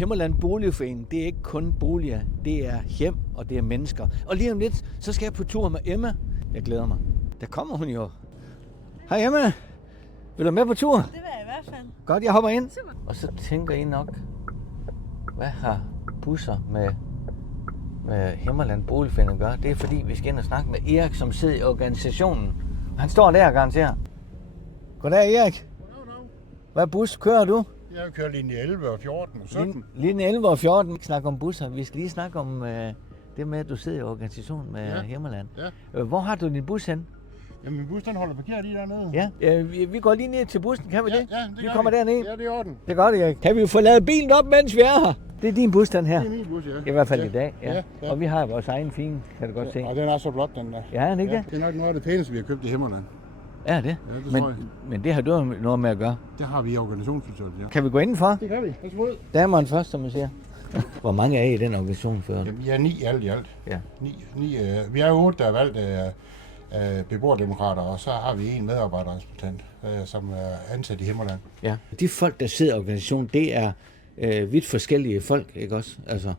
Himmerland Boligforening, det er ikke kun boliger, det er hjem, og det er mennesker. Og lige om lidt, så skal jeg på tur med Emma. Jeg glæder mig. Der kommer hun jo. Hej Emma. Vil du med på tur? Det vil jeg i hvert fald. Godt, jeg hopper ind. Super. Og så tænker I nok, hvad har busser med Himmerland Boligforening at gøre? Det er fordi, vi skal ind og snakke med Erik, som sidder i organisationen. Han står der garanteret. Goddag Erik. Hvad bus kører du? Jeg kører linje 11 og 14 og 17. Linje 11 og 14. Vi snakker om busser. Vi skal lige snakke om det med, at du sidder i organisationen med Himmerland. Ja. Hvor har du din bus hen? Jamen, min bus den holder parkeret lige dernede. Ja, vi går lige ned til bussen, kan vi det? Ja, det vi kommer derned. Ja, det er orden. Det er godt, Erik. Kan vi få lavet bilen op, mens vi er her? Det er din bus, den her. Det er min bus, ja. I hvert fald i dag, ja. Ja. Og vi har vores egen fine, kan du godt se. Og den er så flot, den der. Ja, er den ikke det? Det er nok noget af det pæneste, vi har købt i Himmerland. Ja, det. Ja, det tror jeg. Men det har du noget med at gøre. Det har vi i organisationsbestyrelsen, ja. Kan vi gå indenfor? Det kan vi. Værsgo. Dameren først, som man siger. Hvor mange er I i den organisation før? Jamen, vi er 9 alt i alt. Ja. Vi er 8, der er valgt af beboerdemokrater, og så har vi en medarbejderrepræsentant, som er ansat i Himmerland. Ja. De folk, der sidder i organisationen, det er vidt forskellige folk, ikke også? Altså.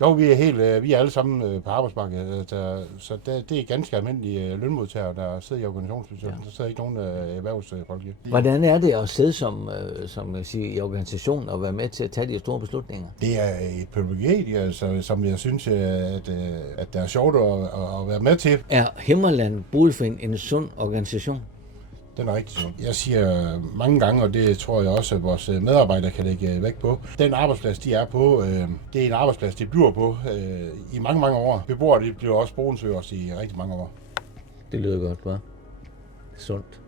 Jo, vi er alle sammen på arbejdsmarkedet, så det er ganske almindelige lønmodtagere, der sidder i organisationsbestyrelsen. Der sidder ikke nogen erhvervsfolk i. Hvordan er det at sidde som i organisationen og være med til at tage de store beslutninger? Det er et privilegie, altså, som jeg synes, at det er sjovt at være med til. Er Himmerland Boligforening en sund organisation? Den er rigtig sund. Jeg siger mange gange, og det tror jeg også, at vores medarbejdere kan lægge vægt på. Den arbejdsplads, de er på, det er en arbejdsplads, de bliver på i mange, mange år. Beboere, de bliver også boende i rigtig mange år. Det lyder godt, hva'? Sundt.